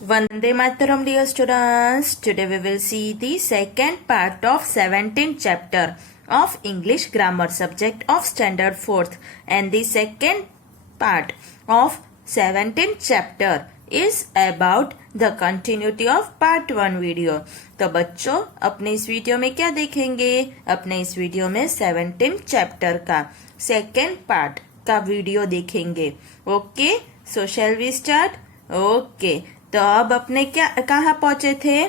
Vande Mataram, dear students. Today we will see the second part of 17th chapter of English grammar subject of standard 4th, and the second part of 17th chapter is about the continuity of part 1 video. तो बच्चों अपने इस video में क्या देखेंगे? अपने इस video में 17th चैप्टर का सेकेंड पार्ट का वीडियो देखेंगे. Okay, so shall we start? Okay, तो अब अपने क्या कहाँ पहुंचे थे?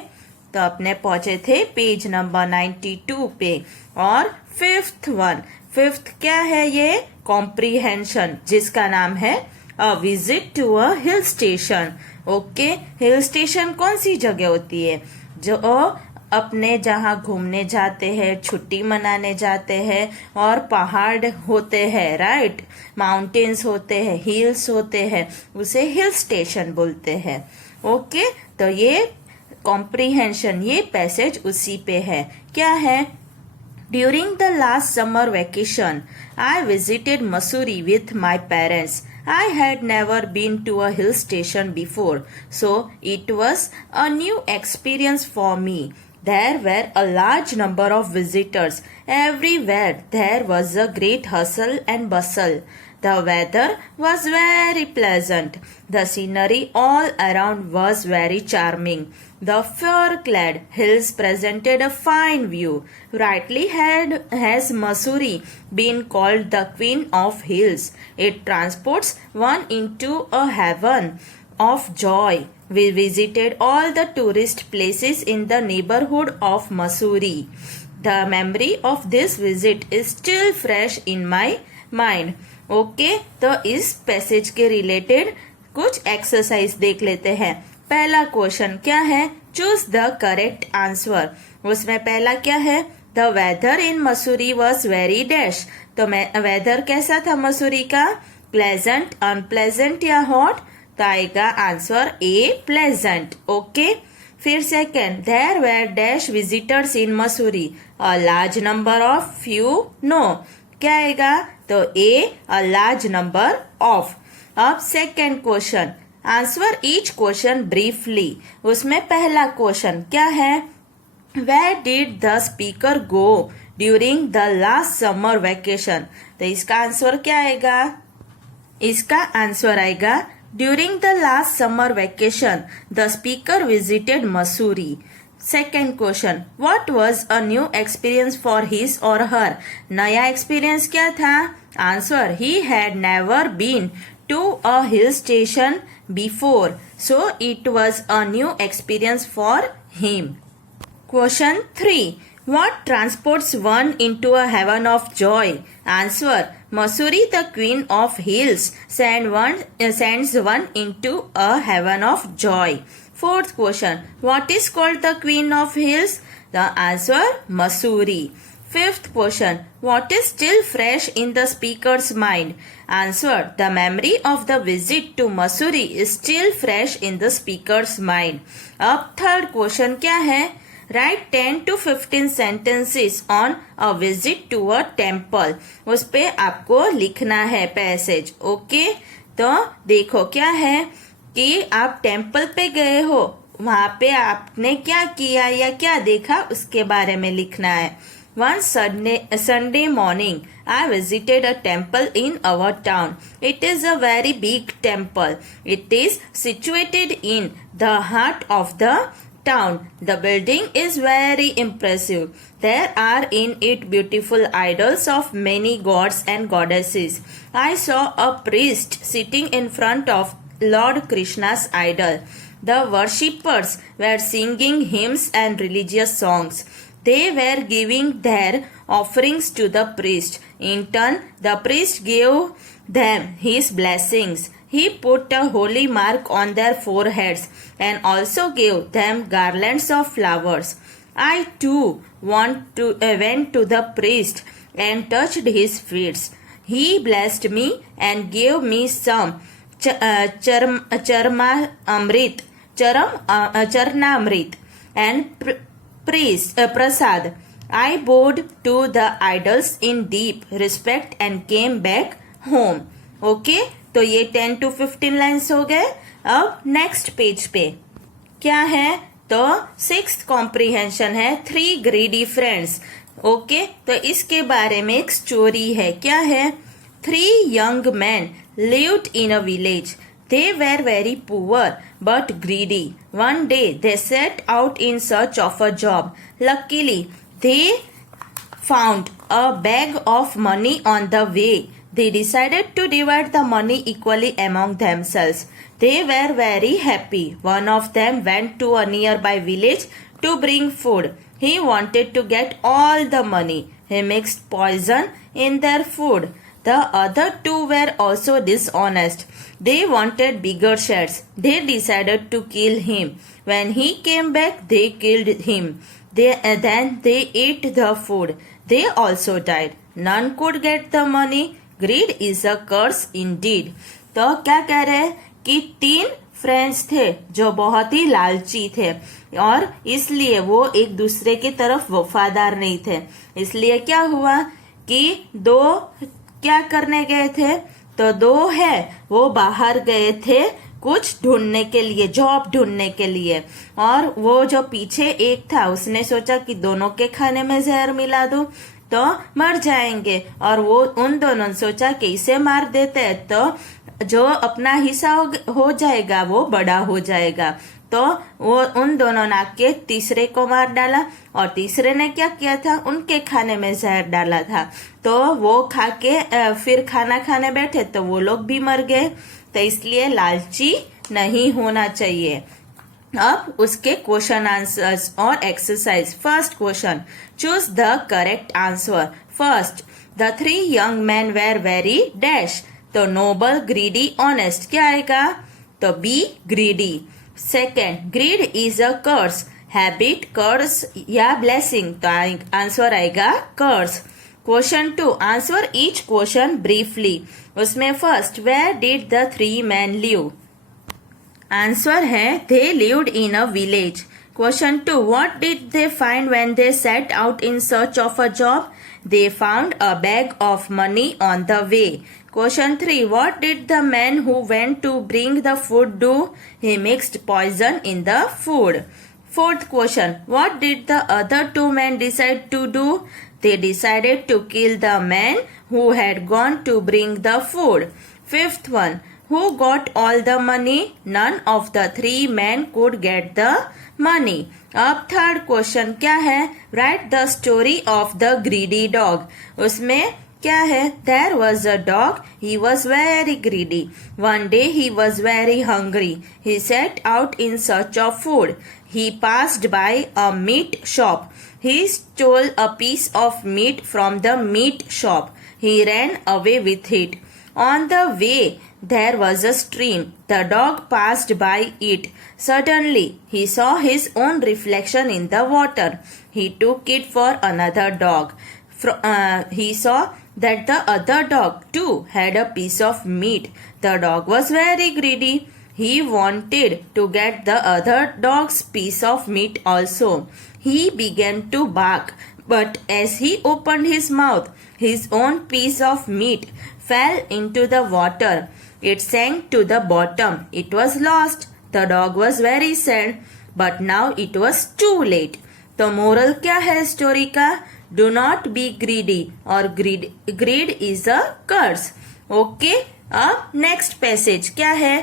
तो अपने पहुंचे थे पेज नंबर 92 पे. और फिफ्थ क्या है? ये कॉम्प्रीहेंशन, जिसका नाम है a visit to a hill station. Okay, hill station कौन सी जगह होती है? जो अपने जहाँ घूमने जाते हैं, छुट्टी मनाने जाते हैं और पहाड़ होते हैं, राइट, माउंटेन्स होते हैं, हिल्स होते हैं, उसे हिल स्टेशन बोलते हैं. ओके, तो ये कॉम्प्रीहेंशन, ये पैसेज उसी पे है. क्या है? During the last summer vacation, I visited Mussoorie with my parents. I had never been to a hill station before, so it was a new experience for me. There were a large number of visitors. Everywhere there was a great hustle and bustle. The weather was very pleasant. The scenery all around was very charming. The fir-clad hills presented a fine view. Rightly has Mussoorie been called the Queen of Hills. It transports one into a heaven of joy. We visited all the tourist places in the neighborhood of Mussoorie. The memory of this visit is still fresh in my mind. Okay, तो इस passage के related कुछ exercise देख लेते हैं. पहला question क्या है? Choose the correct answer. उसमें पहला क्या है? The weather in Mussoorie was very dash. तो वेदर कैसा था मसूरी का? प्लेजेंट, अनप्लेजेंट या हॉट? तो आएगा आंसर ए, प्लेजेंट. ओके, फिर second, there were dash visitors in Mussoorie. A large number of, few, no. क्या आएगा? तो A, a large number of. अब second question, answer each question briefly. उसमें पहला क्वेश्चन क्या है? Where did the speaker go during the last summer vacation. तो इसका आंसर क्या आएगा? इसका आंसर आएगा during the last summer vacation the speaker visited Mussoorie. Second question, what was a new experience for his or her. नया experience क्या था? Answer, he had never been to a hill station before, so it was a new experience for him. Question 3, what transports one into a heaven of joy. Answer, Mussoorie, the queen of hills, sends one into a heaven of joy. Fourth question, what is called the queen of hills? The answer, Mussoorie. Fifth question, what is still fresh in the speaker's mind? Answer, the memory of the visit to Mussoorie is still fresh in the speaker's mind. अब third question क्या है? Write 10 to 15 sentences on a visit to a temple. उस पे आपको लिखना है passage. Okay, तो देखो क्या है कि आप टेम्पल पे गए हो, वहां पे आपने क्या किया या क्या देखा, उसके बारे में लिखना है. One Sunday morning, I visited a temple in our town. It is a very big temple. It is situated in the heart of the town. The building is very impressive. There are in it beautiful idols of many gods and goddesses. I saw a priest sitting in front of Lord Krishna's idol. The worshippers were singing hymns and religious songs. They were giving their offerings to the priest. In turn, the priest gave them his blessings. He put a holy mark on their foreheads and also gave them garlands of flowers. I too went to the priest and touched his feet. He blessed me and gave me some charnamrit and prasad. I bowed to the idols in deep respect and came back home. Okay, तो ये 10 to 15 lines हो गए. अब next page पे क्या है? तो sixth comprehension है थ्री ग्रीडी फ्रेंड्स। ओके, तो इसके बारे में एक स्टोरी है। क्या है? Three young man lived in a village. They were very poor but greedy. One day they set out in search of a job. Luckily, they found a bag of money on the way. They decided to divide the money equally among themselves. They were very happy. One of them went to a nearby village to bring food. He wanted to get all the money. He mixed poison in their food. The other two were also dishonest. They wanted bigger shares. They decided to kill him. When he came back, they killed him. Then they ate the food. They also died. None could get the money. Greed is a curse indeed. तो क्या कह रहे हैं कि तीन friends थे जो बहुत ही लालची थे और इसलिए वो एक दूसरे की तरफ वफादार नहीं थे। इसलिए क्या हुआ कि दो क्या करने गए थे? तो दो है वो बाहर गए थे कुछ ढूंढने के लिए, जॉब ढूंढने के लिए, और वो जो पीछे एक था उसने सोचा कि दोनों के खाने में जहर मिला दूं तो मर जाएंगे, और वो उन दोनों ने सोचा कि इसे मार देते हैं तो जो अपना हिस्सा हो जाएगा वो बड़ा हो जाएगा। तो वो उन दोनों ने आके तीसरे को मार डाला और तीसरे ने क्या किया था? उनके खाने में जहर डाला था। तो वो खा के फिर खाना खाने बैठे तो वो लोग भी मर गए। तो इसलिए लालची नहीं होना चाहिए। अब उसके क्वेश्चन आंसर्स और exercise. First question, choose the correct answer. First, the three young man were very dash. तो नोबल, ग्रीडी, ऑनेस्ट क्या आएगा? तो B greedy. Second, greed is a curse. Habit, curse या ब्लेसिंग? तो आंसर आएगा curse. Question 2, answer each question briefly. उसमें first, where did the three man live? Answer है they lived in a village. Question 2, what did they find when they set out in search of a job? They found a bag of money on the way. Question 3, what did the man who went to bring the food do? He mixed poison in the food. Fourth question, what did the other two men decide to do? They decided to kill the man who had gone to bring the food. Fifth one, who got all the money? None of the three men could get the money. अब third question क्या है? Write the story of the greedy dog. उसमें क्या है? There was a dog, he was very greedy. One day he was very hungry. He set out in search of food. He passed by a meat shop. He stole a piece of meat from the meat shop. He ran away with it. On the way, there was a stream. The dog passed by it. Suddenly, he saw his own reflection in the water. He took it for another dog. He saw that the other dog too had a piece of meat. The dog was very greedy. He wanted to get the other dog's piece of meat also. He began to bark, but as he opened his mouth, his own piece of meat fell into the water. It sank to the bottom. It was lost. The dog was very sad, but now it was too late. तो moral क्या है story का? Do not be greedy और greed is a curse. ओके, अब next passage क्या है?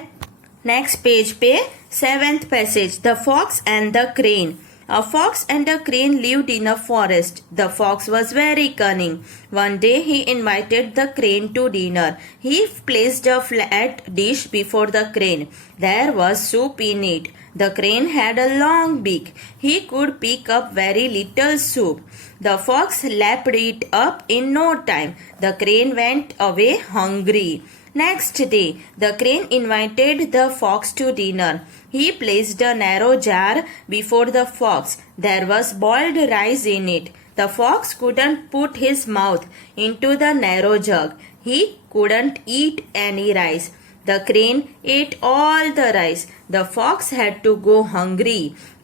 Next page पे 7th passage, the fox and the crane. A fox and a crane lived in a forest. The fox was very cunning. One day he invited the crane to dinner. He placed a flat dish before the crane. There was soup in it. The crane had a long beak. He could pick up very little soup. The fox lapped it up in no time. The crane went away hungry. Next day, the crane invited the fox to dinner. He placed a narrow jar before the fox. There was boiled rice in it. The fox couldn't put his mouth into the narrow jug. He couldn't eat any rice. The crane ate all the rice. The fox had to go hungry.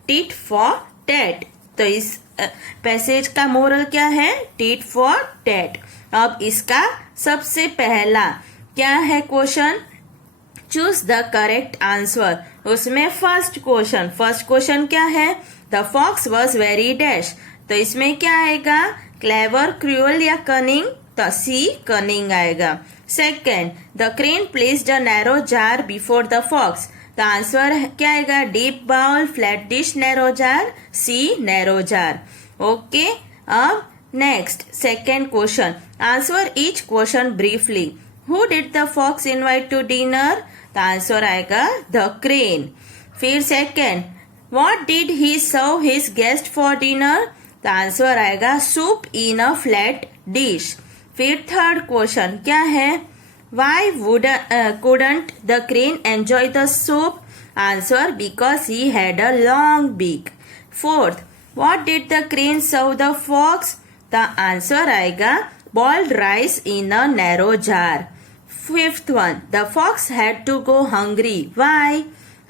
Tit for tat. तो इस passage का moral क्या है? Tit for tat. अब इसका सबसे पहला क्या है question? Choose the correct answer. उसमें फर्स्ट क्वेश्चन क्या है? The fox was very dash, तो इसमें क्या आएगा? क्लेवर, क्रूअल या कनिंग? तो सी कनिंग आएगा। Second, the crane placed a narrow jar before the fox, तो आंसर क्या आएगा? Deep bowl, flat dish, narrow jar? C narrow jar. Okay, अब next second question, answer each question briefly. Who did the fox invite to dinner? तो answer आएगा the crane. फिर second, what did he serve his guest for dinner? तो answer आएगा soup in a flat dish. फिर third question क्या है? Why couldn't the crane enjoy the soup? Answer, because he had a long beak. Fourth, what did the crane serve the fox? The answer आएगा boiled rice in a narrow jar. Fifth one, the fox had to go hungry. Why?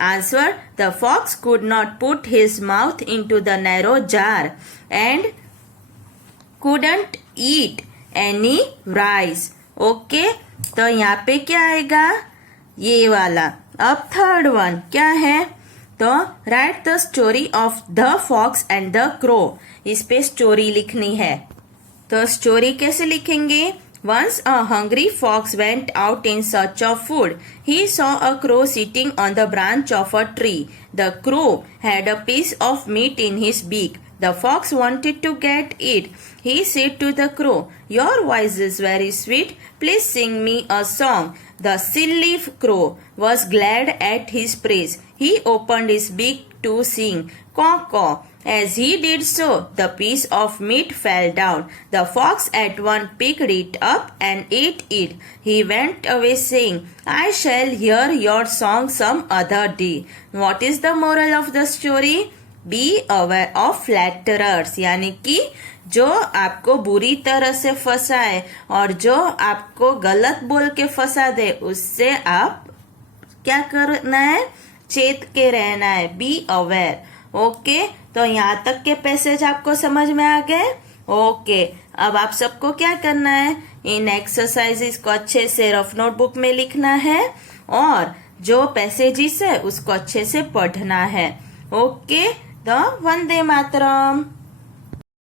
Answer, the fox could not put his mouth into the narrow jar and couldn't eat any rice. Okay, तो यहाँ पे क्या आएगा? ये वाला। अब third one क्या है? तो write the story of the fox and the crow, इस पे स्टोरी लिखनी है। तो स्टोरी कैसे लिखेंगे? Once a hungry fox went out in search of food. He saw a crow sitting on the branch of a tree. The crow had a piece of meat in his beak. The fox wanted to get it. He said to the crow, "Your voice is very sweet. Please sing me a song." The silly crow was glad at his praise. He opened his beak to sing, "Caw, caw." As he did so, the piece of meat fell down. The fox at once picked it up and ate it. He went away saying, "I shall hear your song some other day." What is the moral of the story? Be aware of flatterers, यानी कि जो आपको बुरी तरह से फंसाए और जो आपको गलत बोल के फंसा दे, उससे आप क्या करना है? चेत के रहना है। Be aware. ओके, तो यहाँ तक के पैसेज आपको समझ में आ गए? ओके, अब आप सबको क्या करना है? इन एक्सरसाइजेस को अच्छे से रफ नोटबुक में लिखना है और जो पैसेजेस है उसको अच्छे से पढ़ना है। ओके, तो वंदे मातरम।